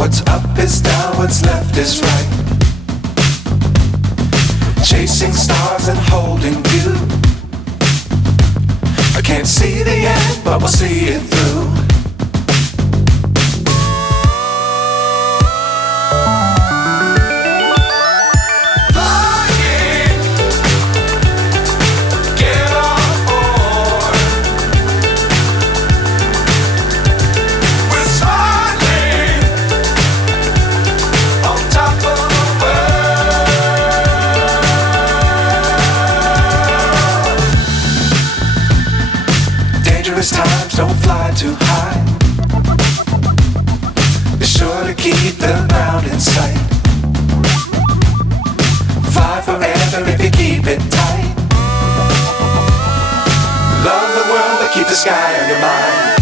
What's up is down, what's left is right. Chasing stars and holding you. I can't see the end, but we'll see it through. Dangerous times, don't fly too high. Be sure to keep the ground in sight. Fly forever if you keep it tight. Love the world, but keep the sky on your mind.